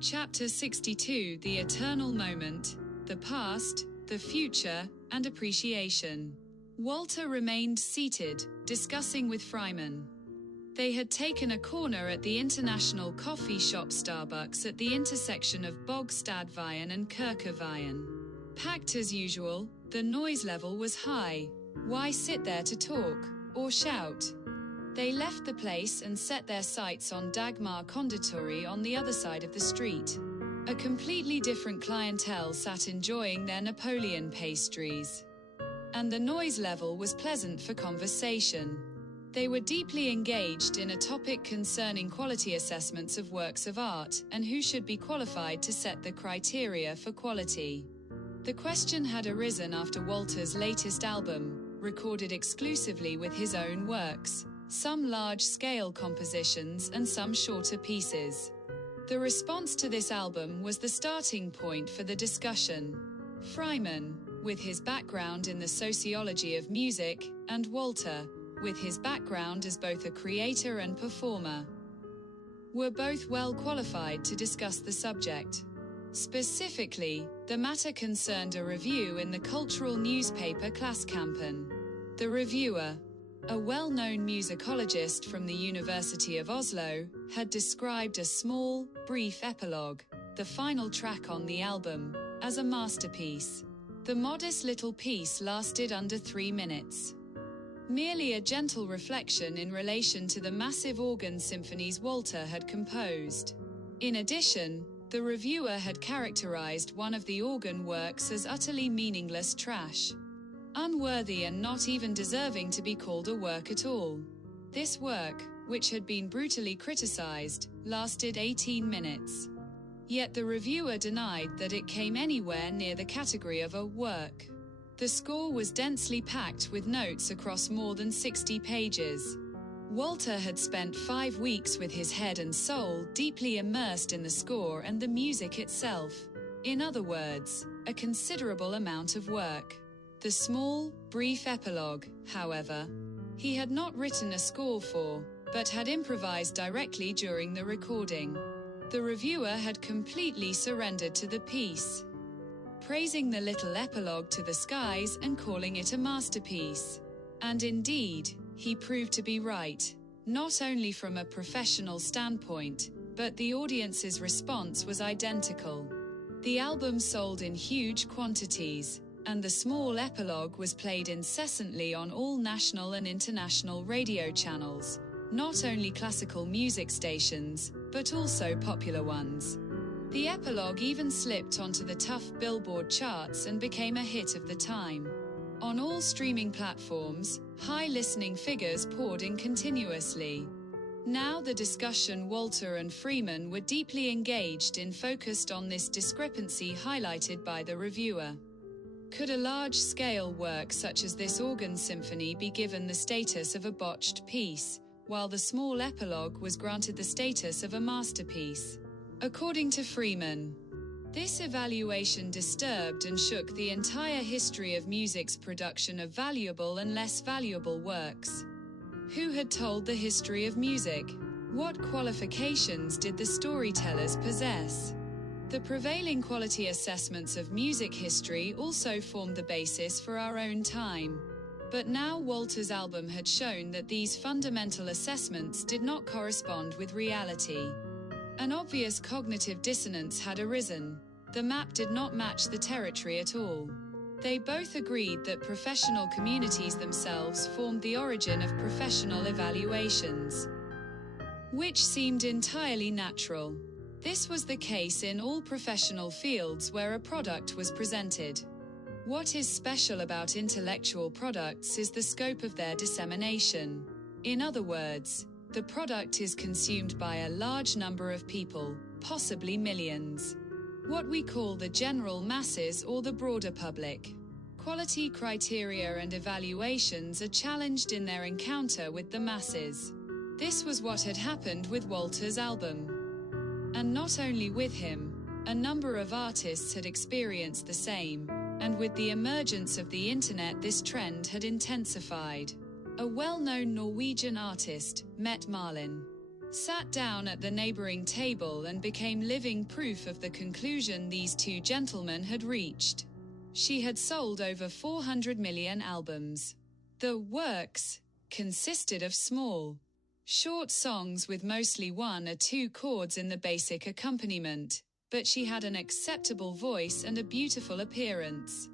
Chapter 62: The Eternal Moment, the Past, the Future, and Appreciation. Walter remained seated, discussing with Freiman. They had taken a corner at the international coffee shop Starbucks at the intersection of Bogstadveien and Kerkerveien. Packed as usual, the noise level was high. Why sit there to talk, or shout? They left the place and set their sights on Dagmar Konditori on the other side of the street. A completely different clientele sat enjoying their Napoleon pastries. And the noise level was pleasant for conversation. They were deeply engaged in a topic concerning quality assessments of works of art, and who should be qualified to set the criteria for quality. The question had arisen after Walter's latest album, recorded exclusively with his own works, some large-scale compositions and some shorter pieces. The response to this album was the starting point for the discussion. Freiman, with his background in the sociology of music, and Walter, with his background as both a creator and performer, were both well qualified to discuss the subject. Specifically, the matter concerned a review in the cultural newspaper Klassekampen. The reviewer, a well-known musicologist from the University of Oslo, had described a small, brief epilogue, the final track on the album, as a masterpiece. The modest little piece lasted under 3 minutes. Merely a gentle reflection in relation to the massive organ symphonies Walter had composed. In addition, the reviewer had characterized one of the organ works as utterly meaningless trash. Unworthy and not even deserving to be called a work at all. This work, which had been brutally criticized, lasted 18 minutes. Yet the reviewer denied that it came anywhere near the category of a work. The score was densely packed with notes across more than 60 pages. Walter had spent 5 weeks with his head and soul deeply immersed in the score and the music itself. In other words, a considerable amount of work. The small, brief epilogue, however, he had not written a score for, but had improvised directly during the recording. The reviewer had completely surrendered to the piece, praising the little epilogue to the skies and calling it a masterpiece. And indeed, he proved to be right, not only from a professional standpoint, but the audience's response was identical. The album sold in huge quantities, and the small epilogue was played incessantly on all national and international radio channels, not only classical music stations, but also popular ones. The epilogue even slipped onto the tough Billboard charts and became a hit of the time. On all streaming platforms, high listening figures poured in continuously. Now the discussion Walter and Freiman were deeply engaged in focused on this discrepancy highlighted by the reviewer. Could a large-scale work such as this organ symphony be given the status of a botched piece, while the small epilogue was granted the status of a masterpiece? According to Freiman, this evaluation disturbed and shook the entire history of music's production of valuable and less valuable works. Who had told the history of music? What qualifications did the storytellers possess? The prevailing quality assessments of music history also formed the basis for our own time. But now Walter's album had shown that these fundamental assessments did not correspond with reality. An obvious cognitive dissonance had arisen. The map did not match the territory at all. They both agreed that professional communities themselves formed the origin of professional evaluations, which seemed entirely natural. This was the case in all professional fields where a product was presented. What is special about intellectual products is the scope of their dissemination. In other words, the product is consumed by a large number of people, possibly millions. What we call the general masses or the broader public. Quality criteria and evaluations are challenged in their encounter with the masses. This was what had happened with Walter's album. And not only with him, a number of artists had experienced the same, and with the emergence of the internet this trend had intensified. A well-known Norwegian artist, Mette Marlin, sat down at the neighboring table and became living proof of the conclusion these two gentlemen had reached. She had sold over 400 million albums. The works consisted of small, short songs with mostly 1 or 2 chords in the basic accompaniment, but she had an acceptable voice and a beautiful appearance.